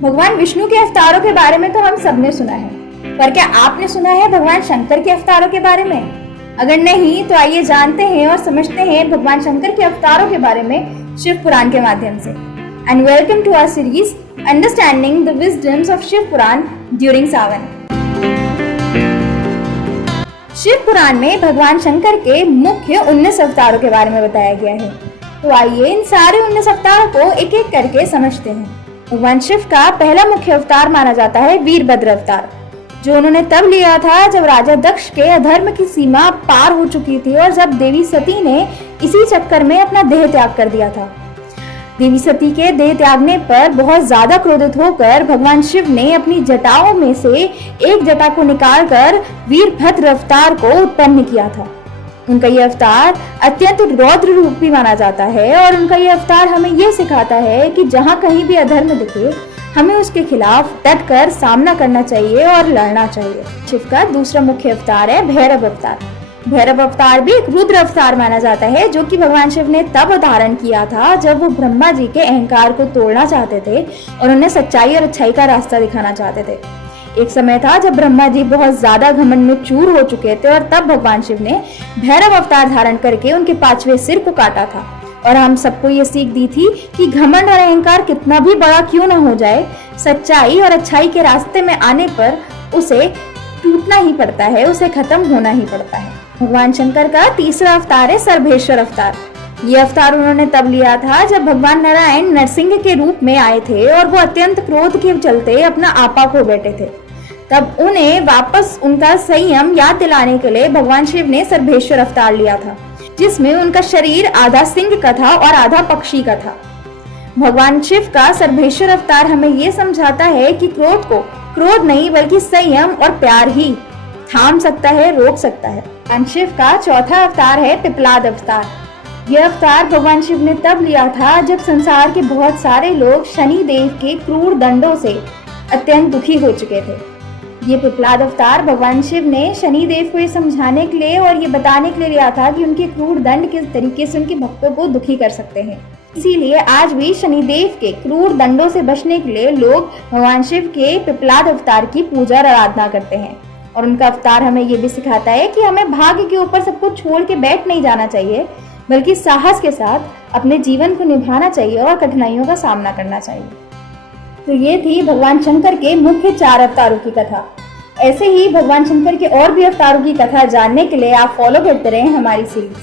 भगवान विष्णु के अवतारों के बारे में तो हम सबने सुना है, पर क्या आपने सुना है भगवान शंकर के अवतारों के बारे में? अगर नहीं तो आइए जानते हैं और समझते हैं भगवान शंकर के अवतारों के बारे में शिव पुराण के माध्यम से। And welcome to our series understanding the wisdoms of Shiv Puran during Sawan. Shiv Puran में भगवान शंकर के मुख्य 19 अवतारों के बारे में बताया गया है। तो आइए इन सारे 19 अवतारों को एक एक करके समझते हैं। भगवान शिव का पहला मुख्य अवतार माना जाता है वीरभद्र अवतार, जो उन्होंने तब लिया था जब राजा दक्ष के अधर्म की सीमा पार हो चुकी थी और जब देवी सती ने इसी चक्कर में अपना देह त्याग कर दिया था। देवी सती के देह त्यागने पर बहुत ज्यादा क्रोधित होकर भगवान शिव ने अपनी जटाओं में से एक जटा को निकालकर वीरभद्र अवतार को उत्पन्न किया था। उनका यह अवतार अत्यंत रौद्र रूप भी माना जाता है और उनका यह अवतार हमें यह सिखाता है कि जहाँ कहीं भी अधर्म दिखे हमें उसके खिलाफ डटकर सामना करना चाहिए और लड़ना चाहिए। शिव का दूसरा मुख्य अवतार है भैरव अवतार। भैरव अवतार भी एक रुद्र अवतार माना जाता है, जो कि भगवान शिव ने तब धारण किया था जब वो ब्रह्मा जी के अहंकार को तोड़ना चाहते थे और उन्हें सच्चाई और अच्छाई का रास्ता दिखाना चाहते थे। एक समय था जब ब्रह्मा जी बहुत ज्यादा घमंड में चूर हो चुके थे और तब भगवान शिव ने भैरव अवतार धारण करके उनके 5वें सिर को काटा था और हम सबको ये सीख दी थी कि घमंड और अहंकार कितना भी बड़ा क्यों ना हो जाए, सच्चाई और अच्छाई के रास्ते में आने पर उसे टूटना ही पड़ता है, उसे खत्म होना ही पड़ता है। भगवान शंकर का तीसरा अवतार है सर्वेश्वर अवतार। ये अवतार उन्होंने तब लिया था जब भगवान नारायण नरसिंह के रूप में आए थे और वो अत्यंत क्रोध के चलते अपना आपा खो बैठे थे। तब उन्हें वापस उनका संयम याद दिलाने के लिए भगवान शिव ने सर्वेश्वर अवतार लिया था, जिसमें उनका शरीर आधा सिंह का था और आधा पक्षी का था। भगवान शिव का सर्वेश्वर अवतार हमें ये समझाता है कि क्रोध को क्रोध नहीं बल्कि संयम और प्यार ही थाम सकता है, रोक सकता है। भगवान शिव का चौथा अवतार है पिपलाद अवतार। यह अवतार भगवान शिव ने तब लिया था जब संसार के बहुत सारे लोग शनि देव के क्रूर दंडों से अत्यंत दुखी हो चुके थे। ये पिपलाद अवतार भगवान शिव ने शनि देव को ये समझाने के लिए और ये बताने के लिए लिया था कि उनके क्रूर दंड किस तरीके से उनके भक्तों को दुखी कर सकते हैं। इसीलिए आज भी शनि देव के क्रूर दंडों से बचने के लिए लोग भगवान शिव के पिपलाद अवतार की पूजा और आराधना करते हैं। और उनका अवतार हमें ये भी सिखाता है कि हमें भाग्य के ऊपर सब कुछ छोड़ के बैठ नहीं जाना चाहिए, बल्कि साहस के साथ अपने जीवन को निभाना चाहिए और कठिनाइयों का सामना करना चाहिए। तो ये थी भगवान शंकर के मुख्य 4 अवतारों की कथा। ऐसे ही भगवान शंकर के और भी अवतारों की कथा जानने के लिए आप फॉलो करते रहें हमारी सीरीज।